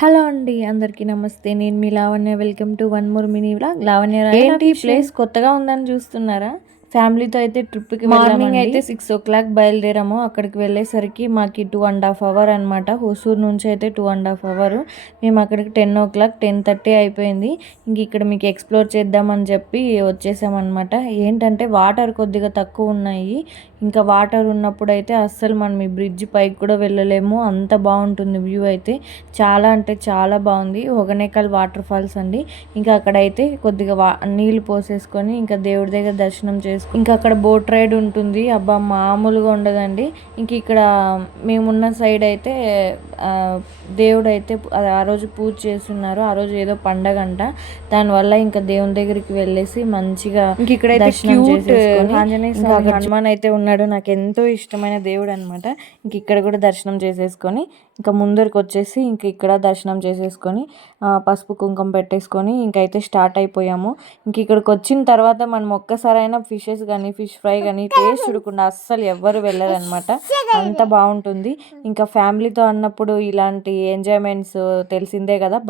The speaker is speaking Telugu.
హలో అండి, అందరికీ నమస్తే. నేను మీ Lavanya. Welcome to one more mini vlog. Lavanya ఏంటి ప్లేస్ కొత్తగా ఉందని చూస్తున్నారా? ఫ్యామిలీతో అయితే ట్రిప్కి మార్నింగ్ అయితే 6 o'clock బయలుదేరాము. అక్కడికి వెళ్ళేసరికి మాకు 2.5 hours అనమాట. హుసూర్ నుంచి అయితే 2.5 hours. మేము అక్కడికి 10 o'clock 10:30 అయిపోయింది. ఇంక ఇక్కడ మీకు ఎక్స్ప్లోర్ చేద్దామని చెప్పి వచ్చేసామన్నమాట. ఏంటంటే వాటర్ కొద్దిగా తక్కువ ఉన్నాయి. ఇంకా వాటర్ ఉన్నప్పుడు అయితే అస్సలు మనం ఈ బ్రిడ్జ్ పైకి కూడా వెళ్ళలేము. అంత బాగుంటుంది వ్యూ అయితే. చాలా అంటే చాలా బాగుంది. హొగనేకల్ వాటర్ ఫాల్స్ అండి. ఇంకా అక్కడైతే కొద్దిగా నీళ్ళు పోసేసుకొని ఇంకా దేవుడి దగ్గర దర్శనం ఇంకా అక్కడ బోట్ రైడ్ ఉంటుంది. అబ్బా మామూలుగా ఉండదండి. ఇంక ఇక్కడ మేమున్న సైడ్ అయితే దేవుడు అయితే ఆ రోజు పూజ చేస్తున్నారు. ఆ రోజు ఏదో పండగ అంట. దానివల్ల ఇంకా దేవుని దగ్గరికి వెళ్ళేసి మంచిగా ఇక్కడ దర్శనం చేసేసుకొని హనుమాన్ అయితే ఉన్నాడు. నాకు ఎంతో ఇష్టమైన దేవుడు అనమాట. ఇంక ఇక్కడ కూడా దర్శనం చేసేసుకొని ఇంకా ముందరికి వచ్చేసి ఇంక ఇక్కడ దర్శనం చేసేసుకొని పసుపు కుంకుమ పెట్టేసుకొని ఇంకైతే స్టార్ట్ అయిపోయాము. ఇంక ఇక్కడికి వచ్చిన తర్వాత మనం ఒక్కసారైనా ఫిషెస్ కానీ ఫిష్ ఫ్రై కానీ టేస్ట్ చూడకుండా అస్సలు ఎవ్వరు వెళ్ళరనమాట. అంత బాగుంటుంది. ఇంకా ఫ్యామిలీతో అన్నప్పుడు ఇలాంటి ఎంజాయ్మెంట్స్ తెలిసిందే కదా.